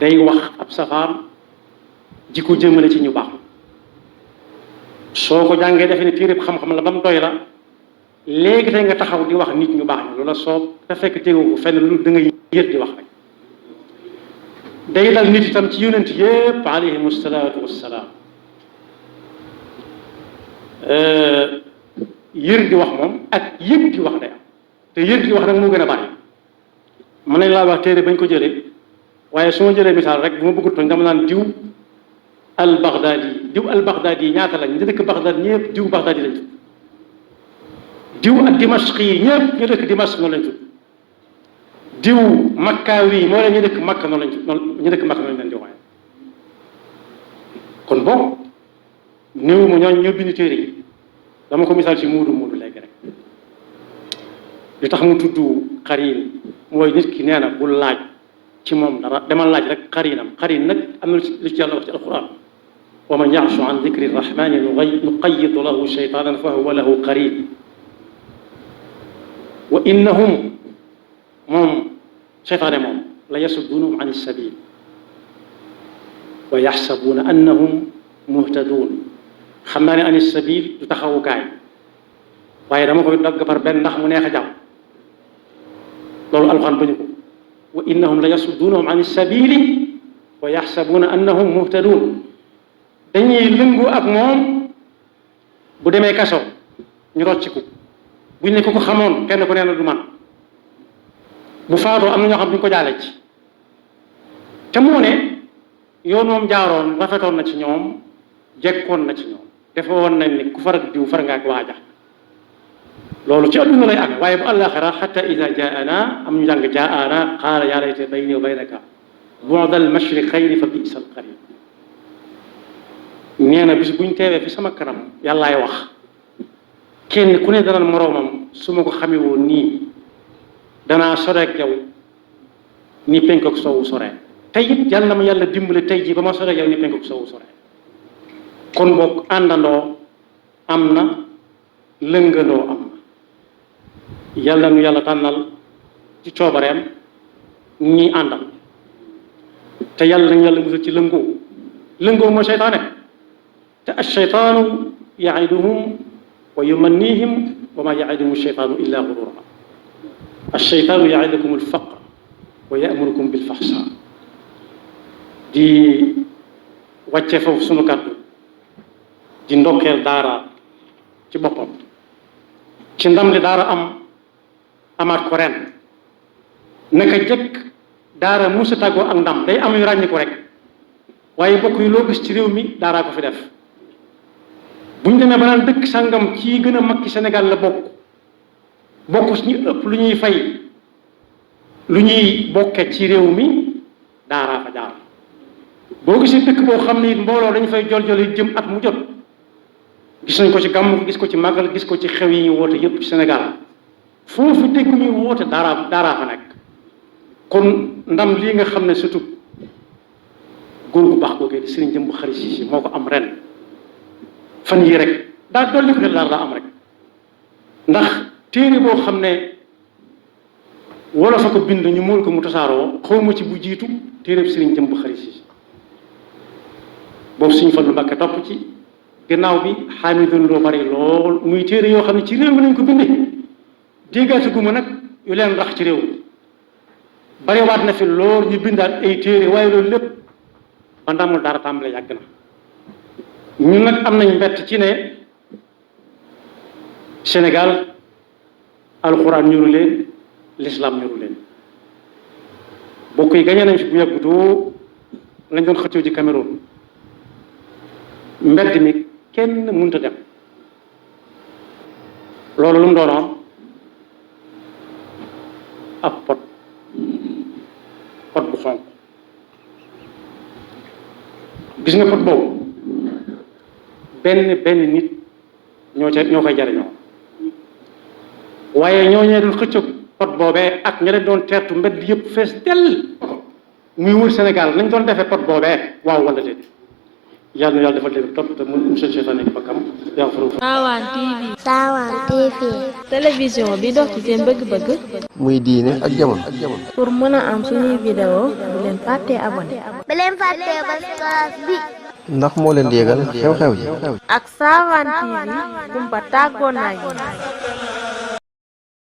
day wax ab safaan ji ko jëmale ci ñu baax soo ko jàngee defe ne téereb xam-xam la ba mu doy la léegi tey nga taxaw di wax nit ñu baax ñu loola soob te fekk tegoo ko fenn lu da ngay yër di wax rek day dal nit itam ci yonent yépp alayhimu salaatu wassalaam yër di wax moom ak yëg di wax day am te yër di wax nag moo gën a bari mën nañ laa wax téere bañ ko jëlee waaye su ma jëlee misaal rek bu ma bëggut tooñ dama naan diw al Baghdadi ñaata lañ ñu dëkk Baghdad ñëpp diw Baghdadi lañ tudd diw ak Dimashq yi ñëpp ñu dëkk Dimashq noonu lañ tudd diw Makkaawi moo leen ñu dëkk Makka noonu lañ tudd ñu dëkk Makka noonu lañ leen di waxee kon boog néew ma ñooñ ñoo bind téere yi dama ko misaal ci muudu léegi rek li tax mu tudd xarin mooy nit ki nee na bul laaj ci moom dara demal laaj rek xarinam xarin nag am na lu ci yàlla wax ci alquran wa man yaxshu an dicri rrahmani nuqayidu lahu shaytanan fa huwa lahu qarin wa innahum moom shaytaane moom la yasuddunahum an sabil wa yaxsabuuna annahum muhtadun xam naa ne an sabil du taxawukaay waaye dama koy dagg par benn ndax mu neex a jàpp loolu alxuraan bañu ko wa innahum la yasuddunahum an sabili wa yaxsabuuna annahum muhtadun dañuy lëngu ak moom bu demee kaso ñu rocciku buñ ne ko ko xamoon kenn ku nee na du man bu faatoo am na ñoo xam duñ ko jaale ci te moo ne yoon moom jaaroon rafetoon na ci ñoom jekkoon na ci ñoom dafa woon nañ ni ku far ak diw far nga ak waaja loolu ci adduna lay am waaye bu àllaaxira xatta ida jaana am ñu jàng jaana qaala yaa layta bayni wa baynaka bu'da al-mashriqayni fa bi'sa al-qarin nee na bis buñ teewee fi sama kanam yàllaay wax kenn ku ne dana moroomam su ma ko xamee woon nii danaa soreek yow ni penk ak soowu sore tey it yàlla na ma yàlla dimbale tey jii ba ma soreek yow ni penk ak soowu sore kon boog àndandoo am na lëngandoo am na yàlla nu yàlla tànnal ci coobareem ñi àndal te yàlla nañu yàlla musal ci lëngoo mooy seytaane te ash-shaytaanu ya'iduhum wa yumannihim wa ma ya'iduhum ash-shaytaanu illa ghurura ash-shaytaanu ya'idukum al-faqra wa ya'murukum bil-fahsha di wàcce foofu sunu kàddu di ndokkeel daara ci boppam ci ndam li daara amaat ko ren naka jëkk daara musa tàggoo ak ndam day am yu ràññi ko rek waaye bokk yi loo gis ci réew mi daaraa ko fi def bu ñu demee ba naan dëkk sàngam ci gën a mag ci Sénégal la bokk ci ñu ëpp lu ñuy fay lu ñuy bokke ci réew mi daaraa fa jaar boo gisee dëkk boo xam ne it mbooloo dañu fay jol yi jëm at mu jot gis nañ ko ci gàmm gis ko ci màggal gis ko ci xew yi ñu woote yépp ci Sénégal foofu dégg ñuy woote daaraa fa nekk kon ndam lii nga xam ne surtout góor gu baax googee di Sëriñ Jëmb Xari Siise moo ko am ren fan yii rek daa dolli ko daal daa am rek ndax téere boo xam ne wala fa ko bind ñu mool ko mu tasaaroo xawma ci bu jiitu téereb Sëriñ Jëmb Xari Siise boobu Sëriñ Fallu Mbàkke topp ci gannaaw bi xaamidun loo bari lool muy téere yoo xam ne ci réew mi lañ ko bindee déggaatu guma nag yu leen rax ci réew mi bariwaat na fi lool ñu bindaat ay téere waaye loolu lépp ba ndamul dara tàmbale yàgg na ñun nag am nañ mbett ci ne Sénégal alxuraan ñuru leen l'islam ñuru leen bokk yi gañe nañ fi bu yàggutoo lañ doon xëccoo ci Cameroun mbedd mi kenn mënut a dem loolu lu mu doonoon ab pot bu xonq gis nga pot boobu benn nit ñoo koy jariñoo waaye ñoo ñee doon xëccëg pot boobee ak ña leen doon teertu mbedd yëpp fees dell muy wër Sénégal nañ doon defee pot boobee waaw wala déet yàlla na yàlla defal leen topp te mu musal seytaane ak bakkam yaxfiru. Sawan TV. télévision bi dox ci seen bëgg-bëgg. muy diine ak jamono. pour mën a am suñuy vidéo bu leen fàttee abonné. bu leen fàttee ba bi. ndax moo leen di yégal xew-xew yi. ak Sawan TV kumpa tàggoo naa